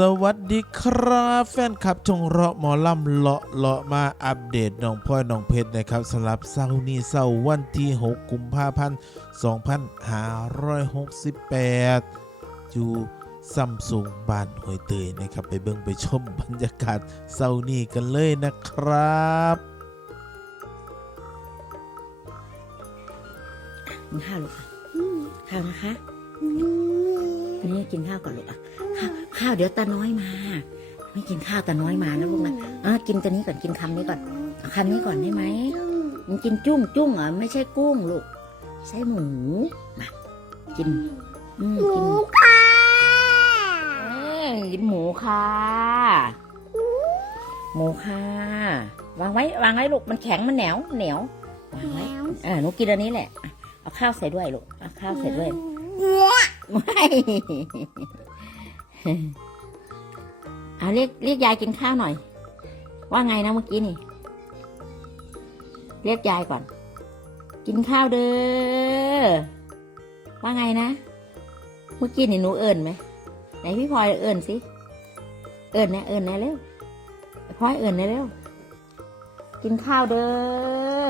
สวัสดีครับแฟนคลับชงเราะหมอลำเลาะเลาะมาอัปเดตน้องพลอยน้องเพชรนะครับสำหรับเสาร์นี้เสาร์วันที่ 6 กุมภาพันธ์2568 อยู่ซัมซุงบ้านหอยเตยนะครับ ไปเบิ่งไปชมบรรยากาศเสาร์นี้กันเลยนะครับข้าวลูกอะข้าวนะคะ นี่กินข้าวก่อนลูกอะข้าวข้าวเดี๋ยวตาน้อยมา ไม่กินข้าวตาน้อยมานะลูกนะอะกินตัวนี้ก่อนกินคำนี้ก่อนเอาคำนี้ก่อนได้ไหมมันกินจุ้งจุ้งเหรอะไม่ใช่กุ้งลูกใช่หมูมากินอืมกินเอ้ยกินหมูค่ะหมูค่ะ วางไว้วางไว้ลูกมันแข็งมันเหนียวเหนียววางไว้อ่าหนูกินอันนี้แหละอะเอาข้าวใส่ด้วยลูกเอาข้าวใส่ด้วย ไม่เอาเรียกเรียกยายกินข้าวหน่อย ว่าไงนะเมื่อกี้นี่ เรียกยายก่อน กินข้าวเด้อว่าไงนะ เมื่อกี้นี่หนูเอิญไหมไหนพี่พลอยเอิญสิเอิญนะเอิญนะเร็วพลอยเอิญนะเร็วกินข้าวเด้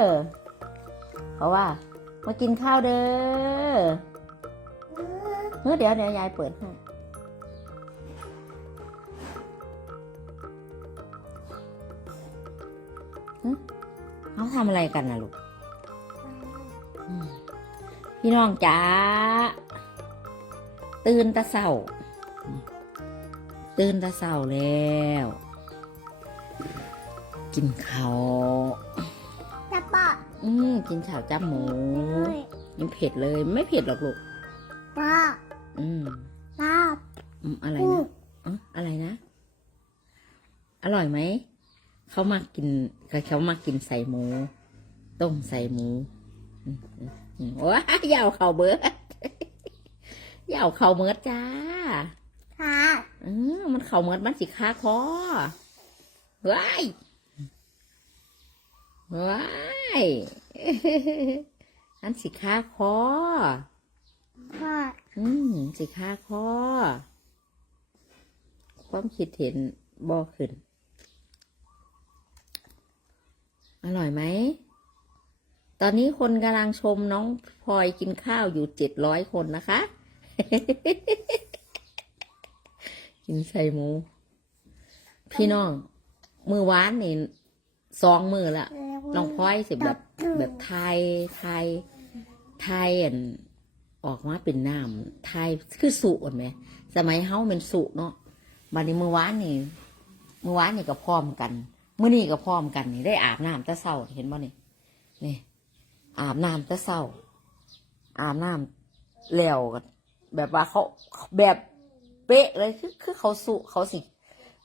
อเพราะว่ามากินข้าวเด้อ เฮ้ยเดี๋ยวเดี๋ยวยายเปิดให้หึเขาทำอะไรกันนะลูกอืมพี่น้องจ๋า ตื่นแตะเศร้าตื่นแตะเศร้าแล้ว กินข้าวจะปะอืมกินข้าวจ้าหมูยังเผ็ดเลยไม่เผ็ดหรอกลูกปะ อืมปะอืมอะไรนะอ๋ออะไรนะ อร่อยไหม เขามากินเขาเขามากินใส่หมู ต้มใส่หมูอืมอืมอืมว้ายาวเข่าเบิร์ดยาวเข่าเมิดจ้า ค่ะอืมมันเข่าเมิดมันสิคาคอว้ายว้ายอันสิคาคอ ค่ะอืมสิค่าข้อ ความคิดเห็นบ่ขึ้น อร่อยไหม ตอนนี้คนกำลังชมน้องพลอยกินข้าวอยู่เจ็ดร้อยคนนะคะ กินใส่หมู พี่น้อง มือหวานนี่สองมือละน้องพลอยสิแบบแบบไทยไทยไทยอัน ออกมาเป็นน้ำไทยคือสุอะไหม สมัยเฮาเป็นสุเนาะบัดนี้มือวานนี่มือวานนี่ก็พร้อมกันมื้อนี้ก็พร้อมกันนี่ได้อาบน้ำตะเศร้าเห็นบ่นี่นี่ อาบน้ำตะเศร้า อาบน้ำแล้วก็แบบว่าเขาแบบเป๊ะเลยคือคือเขาสุเขาสิ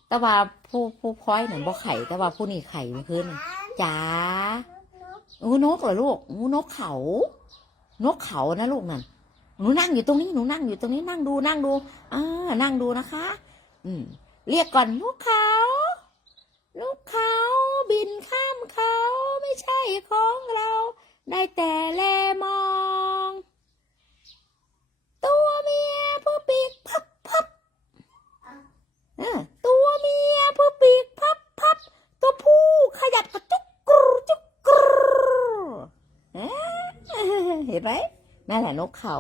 แต่ว่าผู้ผู้พลอยเนี่ยบ่ไข่ แต่ว่าผู้นี่ไข่มื่อคืนน่ะจ๋าอู้นกเหรอลูกอู้นกเขา นกเขานะลูกนั่น หนูนั่งอยู่ตรงนี้หนูนั่งอยู่ตรงนี้นั่งดูนั่งดูอ่านั่งดูนะคะ อืม เรียกก่อนนกเขานกเขาบินข้ามเขาไม่ใช่ของเรา ได้แต่แลมอง ตัวเมียผู้ปีกพับพับตัวเมียผู้ปีกพับพับตัวผู้ขยับกระจุกกรูจุกกรูเห็นไหมนั่นแหละนกเขา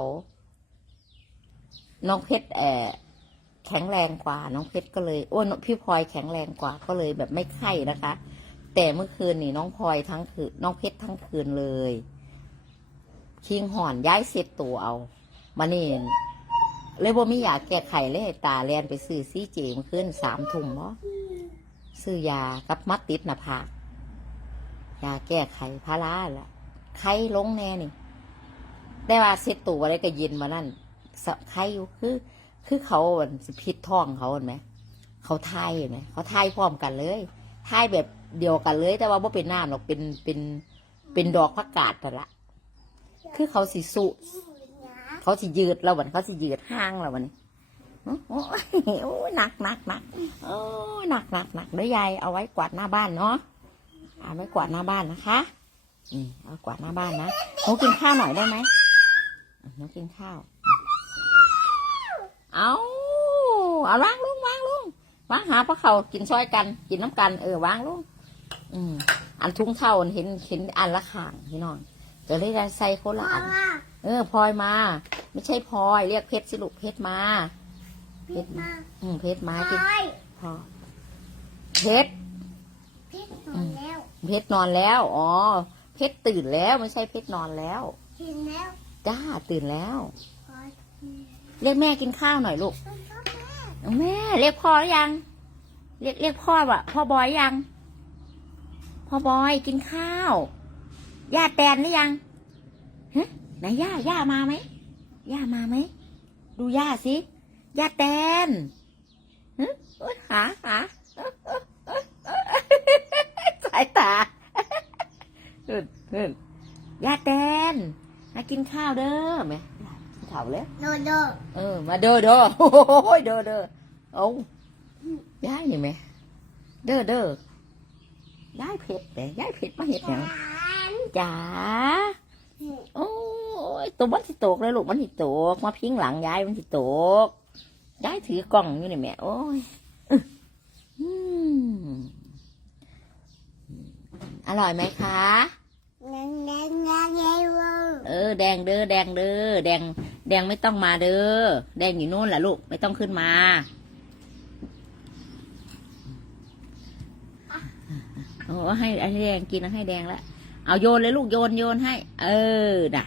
น้องเพชรแอแข็งแรงกว่า น้องเพชรก็เลยโอ้พี่พลอยแข็งแรงกว่าก็เลยแบบไม่ไข้นะคะ แต่เมื่อคืนนี่น้องพลอยทั้งคืนน้องเพชรทั้งคืนเลยคิงห่อนย้ายเสร็จตัวเอามานี่เลยบ่มีอยากแก้ไขเลยตาแลนไปซื้อซี่เจมขึ้นสามทุ่มบ่ซื้อยากับมัดติดหน้าผากยาแก้ไขพาราละไข้ลงแน่นี่แต่ว่าเสร็จตัวอะไรก็ย็นมานั่น สะไข้อยู่คือ คือเขาอันสิพิษท้องเขาเห็นไหมเขาทายเห็นไหมเขาทายพร้อมกันเลยทายแบบเดียวกันเลย แต่ว่าบ่เป็นน้ำหรอกเป็นเป็นเป็นดอกผักกาดแต่ละ คือเขาสิสุเขาสิยืดแล้ววันเขาสิยืดห้างแล้ววันนี้โอ้ยโอ้ยหนักหนักหนักโอ้หนักหนักหนักเดี๋ยยายเอาไว้กวาดหน้าบ้านเนาะเอาไว้กวาดหน้าบ้านนะคะอืมเอากวาดหน้าบ้านนะหนูกินข้าวหน่อยได้ไหมอะหนูกินข้าว เอาเอาวางลงวางลงมาหาพระเขากินซอยกัน กินน้ำกันเออวางลงอืมอันทุ่งเท่าเห็นเห็นอันละข้างพี่น้องจะเลยได้ใส่คนละพ่ออันว่าเออพลอยมา ไม่ใช่พลอยเรียกเพชรสิลูกเพชรมาพี่มาอืมเพชรมาไปกินพอเพชรพี่นอนแล้ว เพชรนอนแล้วอ๋อเพชรตื่นแล้วไม่ใช่เพชรนอนแล้วกินแล้วจ้าตื่นแล้วพอกิน เรียกแม่กินข้าวหน่อยลูกแม่ เรียกพ่อหรือยัง เรียกเรียกพ่อวะพ่อบอยยัง พ่อบอยกินข้าว ย่าแตนหรือยังฮะไหนย่าย่ามาไหมย่ามาไหมดูย่าสิย่าแตนฮะโอ๊ยหาหาสายตาขึ้ยย่าแตนมากินข้าวเด้อแม่ กินข้าวแล้ว โดโดเออ มาเด้อเด้อโอ้ยเด้อเด้อเอาย้ายนี่ไหมเด้อเด้อย้ายเผ็ดแต่ย้ายเผ็ดมาเห็ดหยังหานจ๋าโอ้ยตัวมันสิตกเลยลูกมันสิตก มาพิงหลังยายมันสิตกยายถือกล่องอยู่นี่แม่โอ้ยอืมอร่อยไหมคะ แดงแดงแดงแดงเวอร์เออแดงเด้อแดงเด้อแดง แดงไม่ต้องมาเด้อ แดงอยู่นู่นแหละลูก ไม่ต้องขึ้นมา โอ้ให้ให้แดงกินแล้วให้แดงแล้วเอาโยนเลยลูกโยนโยนให้ เออ น่ะ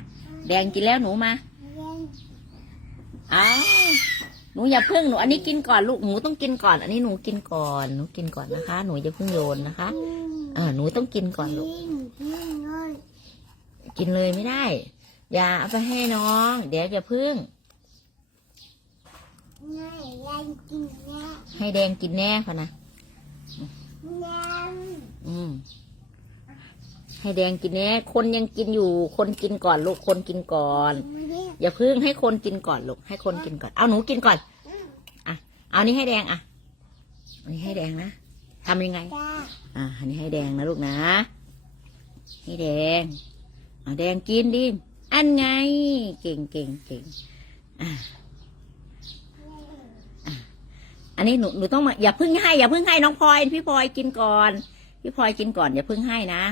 แดงกินแล้วหนูมาแดงอ้าหนูอย่าเพิ่งหนู อันนี้กินก่อนลูก หนูต้องกินก่อน อันนี้หนูกินก่อน หนูกินก่อนนะคะ หนูอย่าเพิ่งโยนนะคะ เออหนูต้องกินก่อนลูก กินเลยไม่ได้ อย่าเอาไปให้น้อง เดี๋ยวอย่าเพิ่งง่ายแดงกินแน่ให้แดงกินแน่ค่ะนะแดงอืม ให้แดงกินแน่คนยังกินอยู่ คนกินก่อนลูกคนกินก่อน ไม่ได้อย่าเพึ่งให้คนกินก่อนลูกให้คนกินก่อนเอาหนูกินก่อน อะ เอานี้ให้แดงอะอันนี้ให้แดงนะทำยังไง จ้าอะอันนี้ให้แดงนะลูกนะ ให้แดง เอาแดงกินดิ อันไง เก่งเก่งเก่งอะอะอันนี้หนูหนูต้องมาอย่าเพึ่งให้ อย่าเพึ่งให้น้องพลอยพี่พลอยกินก่อน พี่พลอยกินก่อน อย่าเพึ่งให้นะ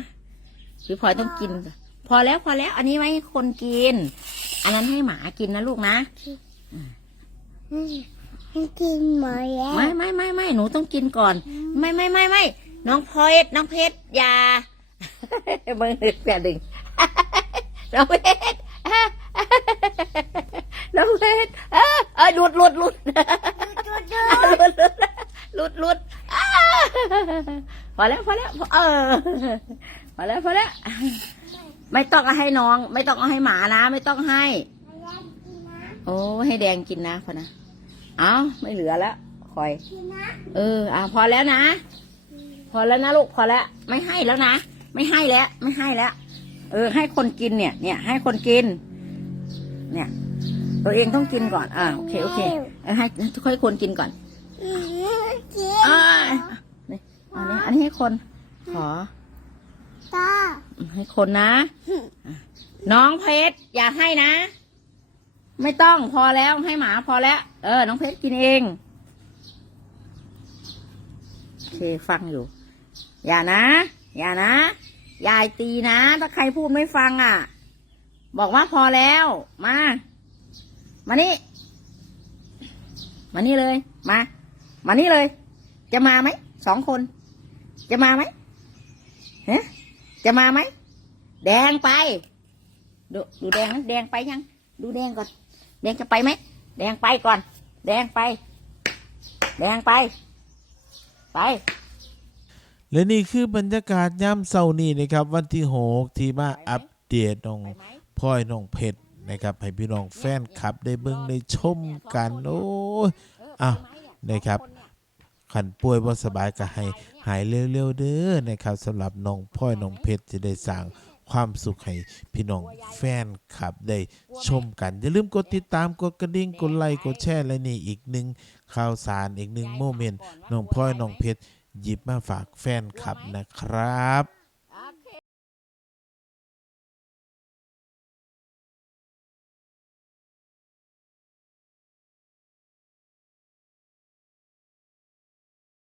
พี่พลอยต้องกิน พอแล้วพอแล้ว อันนี้ไว้ให้คนกิน อันนั้นให้หมากินนะลูกนะให้กินหมดแล้วไม่ไม่ไม่ไม่หนูต้องกินก่อน ไม่ไม่ไม่ไม่น้องพลอยน้องเพชรอย่าเบิ่งดึกแต่ดึง น้องเพชรน้องเพชรเออเออหลุดหลุดหลุดดูดูหลุดหลุดหลุดหลุดอ้าพอแล้วพอแล้วเออพอแล้วพอแล้วไม่ต้องเอาให้น้อง ไม่ต้องเอาให้หมานะ ไม่ต้องให้ โอ้ให้แดงกินนะพอนะเอาไม่เหลือแล้วคอย เออ อะพอแล้วนะ พอแล้วนะลูกพอแล้ว ไม่ให้แล้วนะ ไม่ให้แล้ว ไม่ให้แล้ว เออ ให้คนกินเนี่ย เนี่ย ให้คนกิน เนี่ย ตัวเองต้องกินก่อน อ่า โอเค โอเคเออให้ค่อยคนกินก่อนกินอ่านี่อันนี้ อันนี้ให้คน ขอตาให้คนนะอะน้องเพชรอย่าให้นะ ไม่ต้องพอแล้วให้หมาพอแล้ว เออ น้องเพชรกินเอง โอเค ฟังอยู่ อย่านะ อย่านะ ยายตีนะ ถ้าใครพูดไม่ฟังอะ บอกว่าพอแล้ว มา มานี่ มานี่เลย มา มานี่เลย จะมาไหมสองคน จะมาไหมฮะจะมาไหม แดงไป ดูดูแดงนะแดงไปยัง ดูแดงก่อน แดงจะไปไหม แดงไปก่อน แดงไป แดงไป ไป และนี่คือบรรยากาศย่ำเศร้านี้นะครับ วันที่หกที่มาอัปเดตน้องไปไหมพ่อยน้องเพชรนะครับให้พี่น้องแฟนคลับได้เบิ่งได้ชมกันโอ้ยอ้าวนะครับขันป่วยบ่สบายก็ให้หายเร็วๆเด้อนะครับสำหรับน้องพ่อยน้องเพชรจะได้สร้างความสุขให้พี่น้องแฟนคลับได้ชมกัน อย่าลืมกดติดตามกดกระดิ่งกดไลค์กดแชร์และนี่อีกหนึ่งข่าวสารอีกหนึ่งโมเมนต์น้องพ่อยน้องเพชร หยิบมาฝากแฟนคลับนะครับ